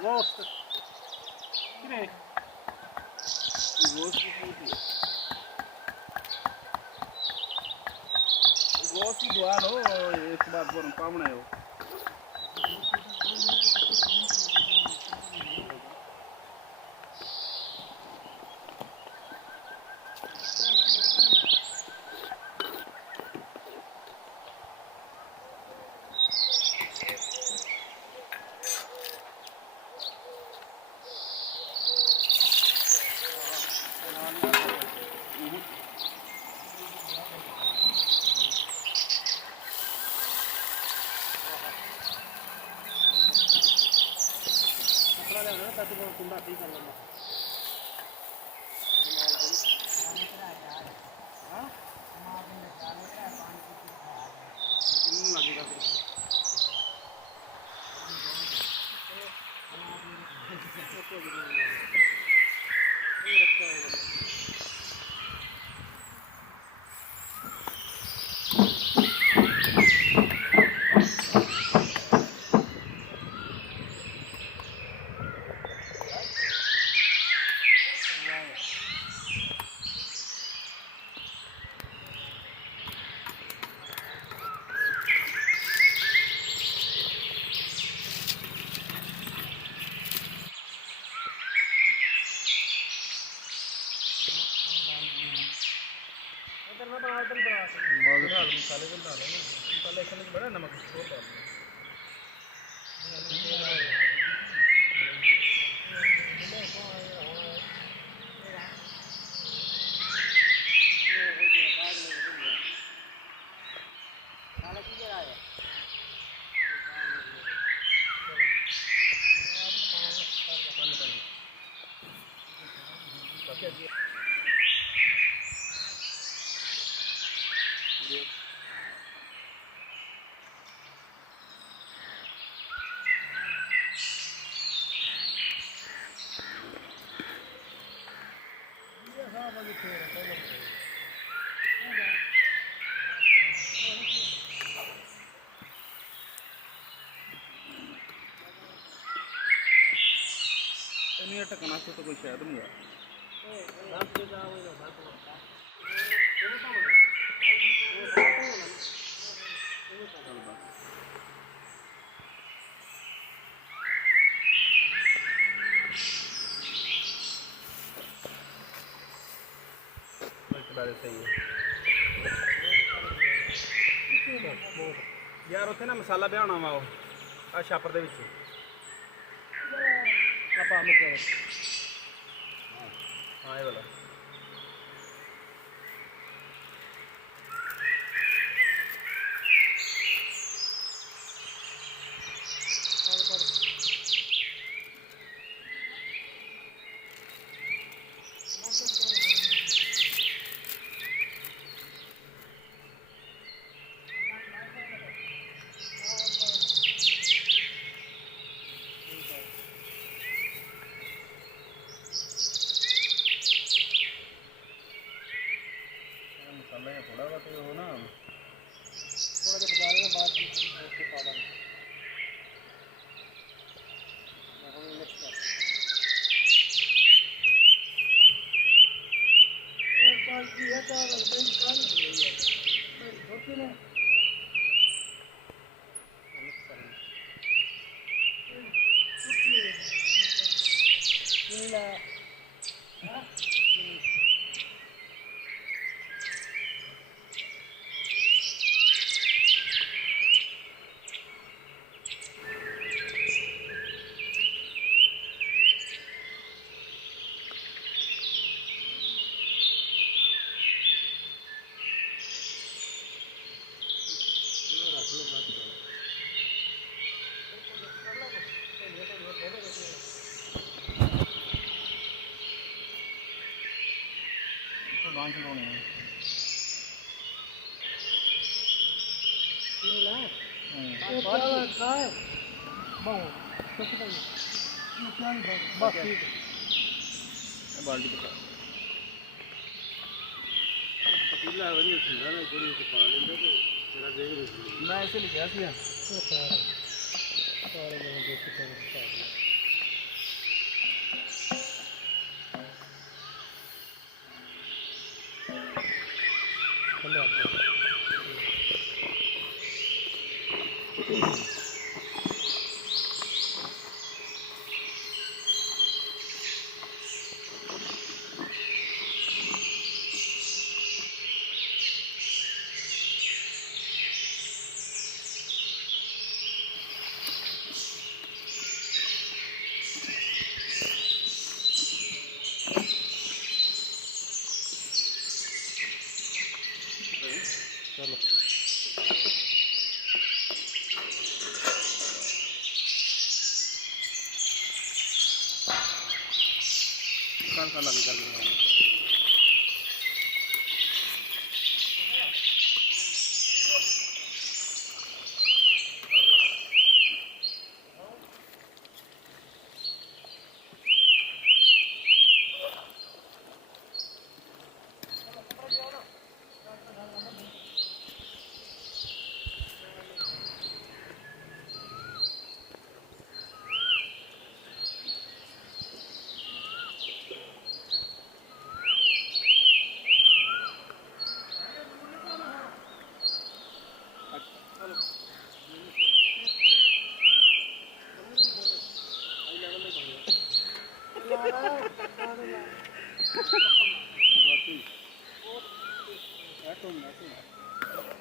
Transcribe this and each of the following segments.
Roast. Direi. Roast di roast do ano esse bagulho para amanhã eu. बड़ा नमक नहीं टकना तो कोई शायद नहीं है सही है यार उत्थे ना मसाला पिहाना वा आ छापर दे विच ਆਪਾਂ ਮਤਲਬ ਹਾਂ ਇਹ ਵਾਲਾ थोड़ा बहुत हो ना थोड़ा जब बता रहे बात उसके पा बाल्टी मैं ऐसे लिखा कर लगे करके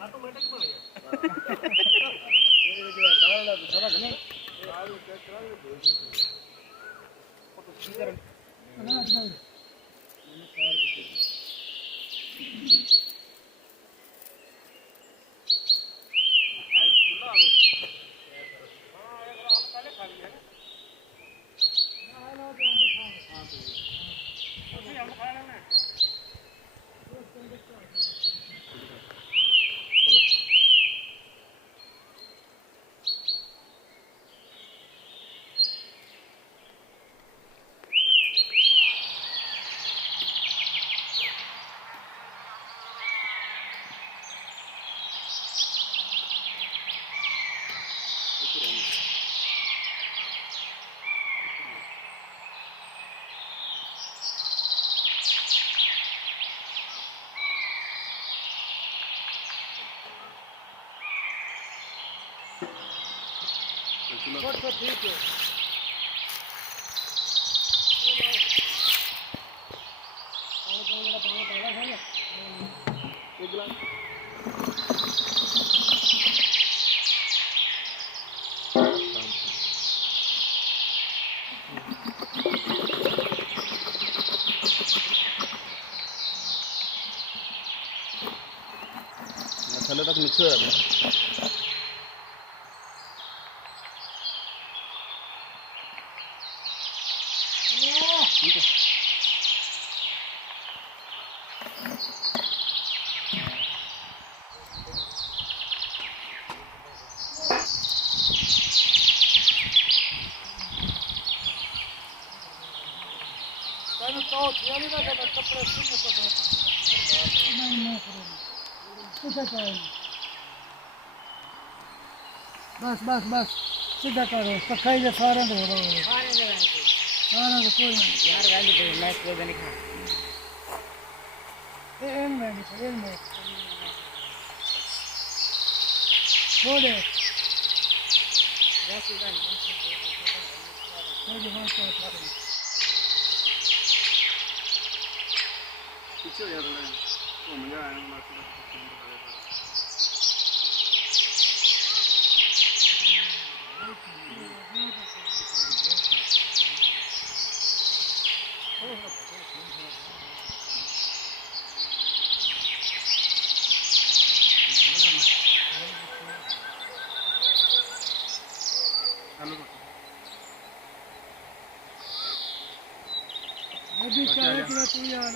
ऑटोमेटिक बन गया ये जो है सारा सारा नहीं आज चेक करा ये भेज दो फोटो स्पीकर ना अच्छा मैंने कार दिखी आज खुला अब हां एक आप पहले खाली है ना ना ना तो हां तो हम खाना ना तो ठीक है एक गिलास थले तक मिक्स हो जाता है ठीक है मैंने तो दिया नहीं ना कपड़े सीने तो नहीं सीधा करो बस सीधा करो सखाई से सारे दे सारे को कोई नहीं यार गाली दे मैं कोई नहीं खा ए में छोड़े वैसे नहीं पीछे हो जाता है तो मजा आया अभी क्या है कि तू यार